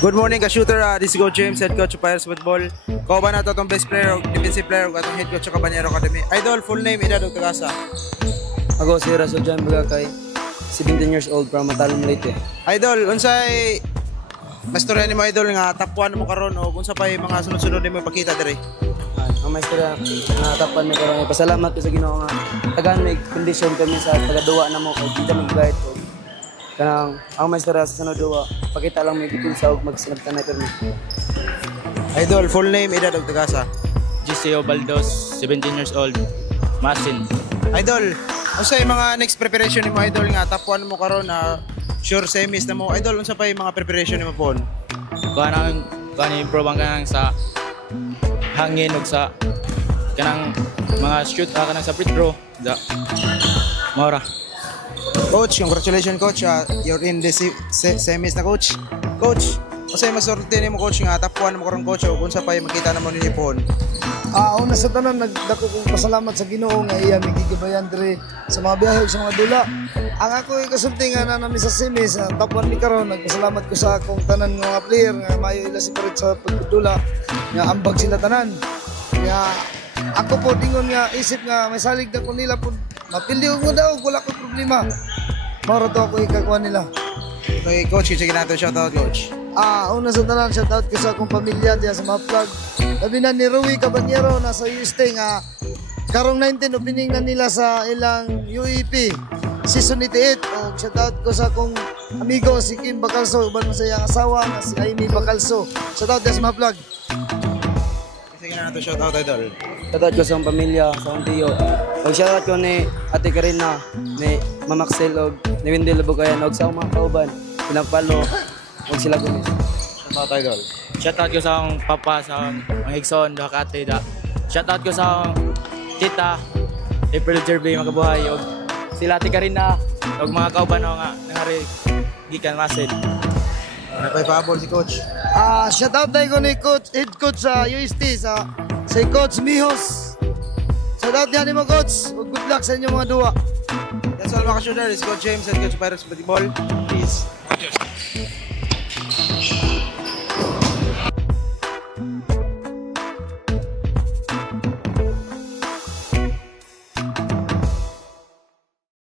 Good morning ka-shooter, this is Coach James, head coach of Pirates Football. Kau ba na ito itong best player, defensive player, o itong head coach sa Cabanero Academy. Idol, full name, edad o tagasa? Ako si Rasul Jan Bagakay, 17 years old from Matalon, Leyte. Idol, unsay mastorya ni mo idol nga tapuan mo karon o unsa pa yung mga sunod-sunod ni mo ipakita diri? Ang maestra na tapan mi karon, pasalamat ko sa Ginoo nga tagaan may kondisyon kami sa tagaduwa na mo kay kita magbayad ko. Kanang ang maestra sa sunod duwa, pakita lang may gipulsa og magsinabtan na pirmi. Idol, full name, edad o tagasa? Giseo Baldos, 17 years old, Masin. Idol, unsay mga next preparation ni mo idol nga tapuan mo karon na sure semis na mo idol, unsa pa yung mga preparation ni mo pon? Kuan improve ang kanang sa hangin ug sa kanang mga shoot kanang sa free throw da mora. Coach, congratulations coach, you're in the semis na coach. Coach, unsay masorte nimo coach nga tapuan mo karon coach ug unsa pa yung makita na mo ninyo pon? Una sa tanan nagdako kong pasalamat sa Ginoo nga iya migigibayan diri sa mga biyahe ug sa mga dula. Ang ako kasulti nga nami sa semis tapuan mi karon, nagpasalamat ko sa akong tanan nga mga player nga mayo ila separate sa pagdula nga ambag sila tanan. Nga ako po dingon nga isip nga may salig na ko nila po mapildi ko daw wala ko problema. Maro to ako ikakuha nila. Okay coach, sige nato shoutout coach. Una sa tanan, shoutout ko sa akong pamilya diya sa mga vlog. Labi na ni Rui Cabanero na sa UST nga karong 19 opening na nila sa ilang UEP season 88. O shoutout ko sa akong amigo si Kim Bacalso, uban mo sa iyang asawa nga si Amy Bacalso. Shoutout diya sa mga vlog. Sige nato shoutout idol. Shoutout ko sa akong pamilya, sa akong tiyo. Og shoutout ko ni Ate Karina, ni Mama Maxel og ni Wendy Labugayan og sa akong mga kauban, pinagpalo og sila gumis. Shoutout idol. Shoutout ko sa akong papa sa akong higson da kate da. Shoutout ko sa akong tita April Jerby magabuhay og sila Ate Karina og mga kauban nga nangari gikan Masin. Ano pa ipahabol si coach? Shoutout tayo ko ni coach, head coach sa UST sa si Coach Mijos. Shoutout yan ni mo coach. Good luck sa inyong mga duwa. That's all mga ka-shooter, this is Coach James, head coach of Pirates Football. Peace.